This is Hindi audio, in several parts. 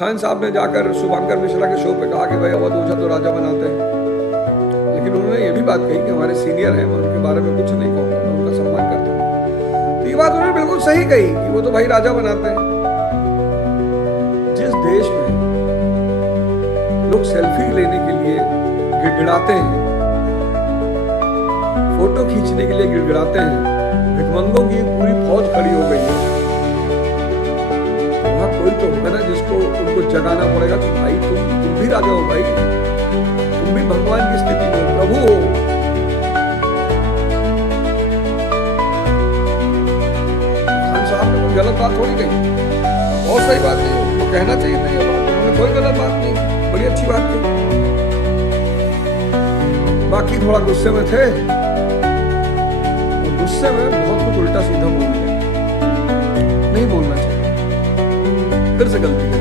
खान साहब ने जाकर शुभंकर मिश्रा के शो पे कहा कि भाई अवध ओझा तो राजा बनाते हैं, लेकिन उन्होंने ये भी बात कही कि हमारे सीनियर हैं, मैं उनके बारे में कुछ नहीं कहूँगा, मैं उनका सम्मान करता हूँ। तो ये बात उन्होंने बिल्कुल सही कही कि वो तो भाई राजा बनाते हैं। जिस देश में लोग सेल्फी लेने के लिए गिड़गिड़ाते हैं, फोटो खींचने के लिए गिड़गिड़ाते हैं, भिखमंगों की एक पूरी फौज खड़ी हो गई है, वहां कोई तो होगा ना जिसको उनको जगाना पड़ेगा कि भाई तुम भी राजा हो, भाई तुम भी भगवान की स्थिति में हो, प्रभु हो। खान साहब ने कोई गलत बात थोड़ी कही, बहुत सही बात है, उनको कहना चाहिए था ये बात, उन्होंने कोई गलत बात नहीं, बड़ी अच्छी बात थी। बाकी थोड़ा गुस्से में थे, गुस्से में बहुत कुछ उल्टा सीधा बोल दिया, नहीं बोलना चाहिए, फिर से गलती करी।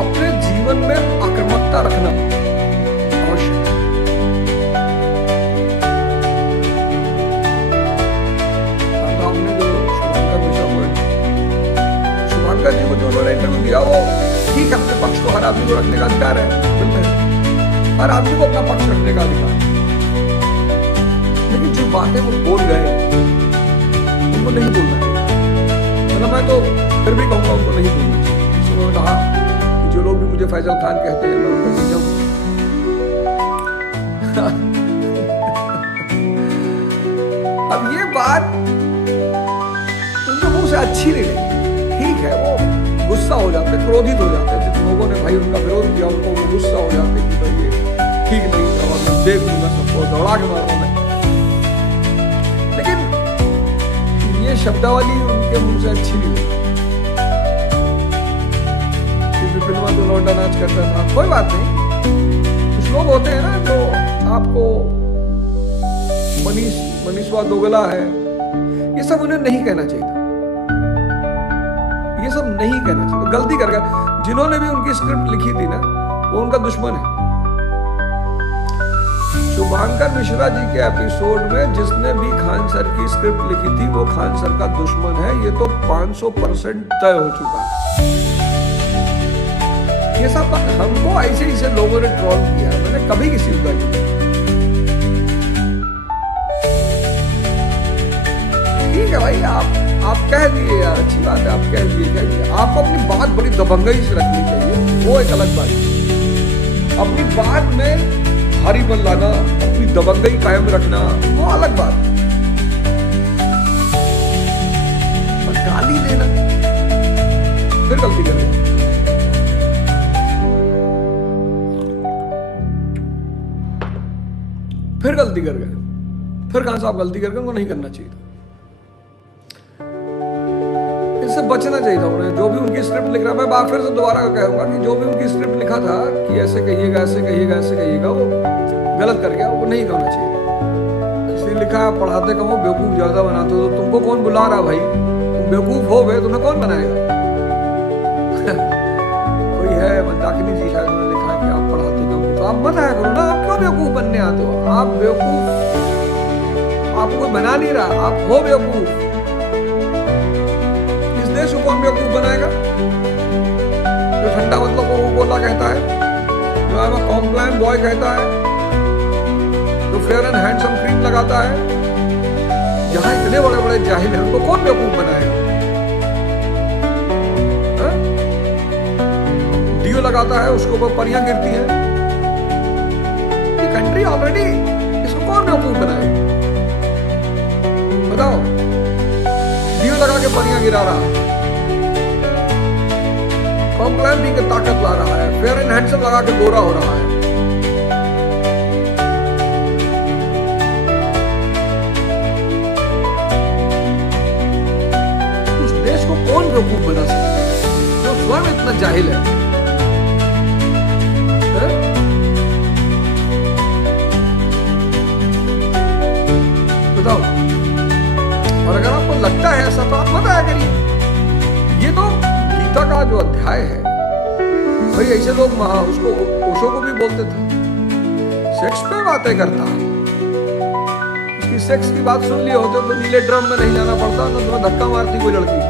अपने जीवन में आक्रामकता रखना आवश्यक है। हमने जो शुभंकर जी को जो उन्होंने इंटरव्यू दिया, वो ठीक है, अपने पक्ष को हर आदमी को रखने का अधिकार है, बिल्कुल हर आदमी को अपना पक्ष रखने का अधिकार है, लेकिन जो बातें वो बोल गए उनको नहीं बोलना चाहिए। मतलब मैं तो फिर भी कहूँगा उनको नहीं बोलना चाहिए। उन्होंने कहा कि जो लोग भी मुझे फैजल खान कहते हैं मैं उनका जीजा हूँ। अब ये बात उनके मुंह से अच्छी नहीं लगी, ठीक है, वो गुस्सा हो जाते, क्रोधित हो जाते, जिन लोगों ने भाई उनका विरोध किया उनको वो गुस्सा हो जाते कि भाई ये ठीक नहीं था और मैं देख लूंगा सबको, दौड़ा के मारूंगा मैं। लेकिन ये शब्दावली उनके मुंह से अच्छी नहीं लगी। फिल्म तो लौंडा नाच करता था, कोई बात नहीं, कुछ लोग होते हैं ना जो आपको मनीषवा दोगला है, ये सब उन्हें नहीं कहना चाहिए था, ये सब नहीं कहना चाहिए, गलती कर गए। जिन्होंने भी उनकी स्क्रिप्ट लिखी थी ना, वो उनका दुश्मन है। शुभंकर मिश्रा जी के एपिसोड में जिसने भी खान सर की स्क्रिप्ट लिखी थी वो खान सर का दुश्मन है, ये तो 500% तय हो चुका है। ये सब हमको ऐसे ही से लोगों ने ट्रोल किया, मैंने कभी किसी को नहीं। ठीक है भाई, आप कह दिए यार, अच्छी बात है, आप कह दिए। आपको अपनी बात बड़ी दबंगई से रखनी चाहिए, वो एक अलग बात है। अपनी बात में भारीपन लाना, अपनी दबंगई कायम रखना, वो अलग बात है। और गाली देना, फिर गलती कर गए। फिर गलती कर गए, फिर खान साहब गलती कर गए, उनको नहीं करना चाहिए था, इससे बचना चाहिए था उन्हें। जो भी उनकी स्क्रिप्ट लिख रहा, मैं बार फिर से दोबारा कहूंगा कि जो भी उनकी स्क्रिप्ट लिखा था कि ऐसे कहिएगा, ऐसे कहिएगा, ऐसे कहिएगा, वो गलत कर गया, वो नहीं करना चाहिए। इसलिए लिखा है पढ़ाते कम हो, बेवकूफ ज्यादा बनाते हो, तो तुमको कौन बुला रहा भाई? तुम बेवकूफ हो गए, तुम्हें कौन बनाएगा? कोई है मंदाकिनी जी शायद उन्होंने लिखा है कि आप पढ़ाते कम हो, तो आप बताया करो ना, आप क्यों बेवकूफ बनने आते हो? आप बेवकूफ, आपको कोई बना नहीं रहा, आप हो बेवकूफ। देश को कौन बेवकूफ बनाएगा? जो ठंडा मतलब को बोला कहता है, जो है वो कॉम्प्लाइन बॉय कहता है, जो फेयर एंड हैंडसम क्रीम लगाता है, जहां इतने बड़े बड़े जाहिल हैं, उनको कौन बेवकूफ बनाएगा? डीओ लगाता है, उसके ऊपर परियां गिरती हैं, ये कंट्री ऑलरेडी, इसको कौन बेवकूफ बनाएगा? बताओ, डीओ लगा के परियां गिरा रहा है, कॉम्प्लाइन भी की ताकत ला रहा है, फेयर एंड हैंडसम लगा के गोरा हो रहा है। उस देश को कौन बेवकूफ बना सकता है जो स्वयं इतना जाहिल है? बताओ। और अगर आपको लगता है ऐसा तो आप बताया करिए। ये तो गीता का जो अध्याय है भाई, ऐसे लोग उसको ओशो को भी बोलते थे, सेक्स पे बातें करता है। उसकी सेक्स की बात सुन ली होते तो नीले ड्रम में नहीं जाना पड़ता, ना तुम्हें धक्का मारती कोई लड़की।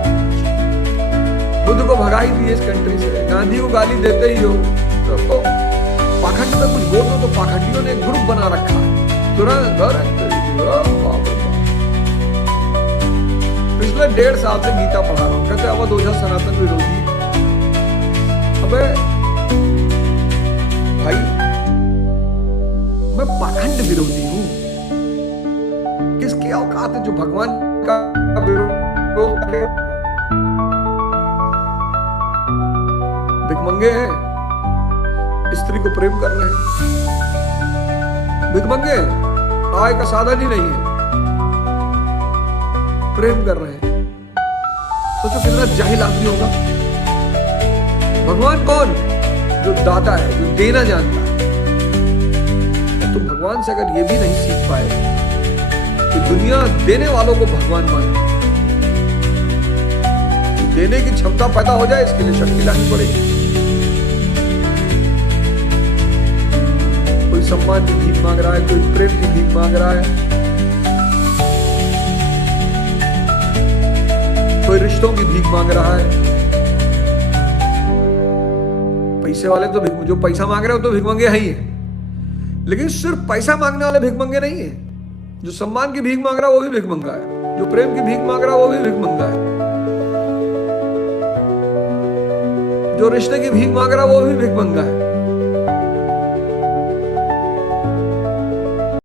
हटा ही दिए इस कंट्री से, गांधी को गाली देते ही हो तो पाखंड में कुछ बोल दो तो पाखंडियों ने एक ग्रुप बना रखा है तुरंत। पिछले 1.5 साल से गीता पढ़ा रहा हूं, कहते अवध ओझा सनातन विरोधी। अबे भाई मैं पाखंड विरोधी हूं, किसकी औकात है जो भगवान का विरोध करे? भिखमंगे हैं, स्त्री को प्रेम कर रहे हैं, भिखमंगे आय का साधन ही नहीं है, प्रेम कर रहे हैं। सोचो कितना जाहिल आदमी होगा। भगवान कौन? जो दाता है, जो देना जानता है। तो भगवान से अगर ये भी नहीं सीख पाए तो दुनिया देने वालों को भगवान माने, तो देने की क्षमता पैदा हो जाए इसके लिए शक्ति लानी पड़ेगी। कोई सम्मान की भीख मांग रहा है, कोई प्रेम की भीख मांग रहा है, कोई रिश्तों की भीख मांग रहा है। पैसे वाले तो जो पैसा मांग रहे हो तो भिखमंगे है ही है, लेकिन सिर्फ पैसा मांगने वाले भिखमंगे नहीं है। जो सम्मान की भीख मांग रहा है वो भी भिखमंगा है, जो प्रेम की भीख मांग रहा है वो भी भिखमंगा है, जो रिश्ते की भीख मांग रहा है वो भी भिखमंगा है।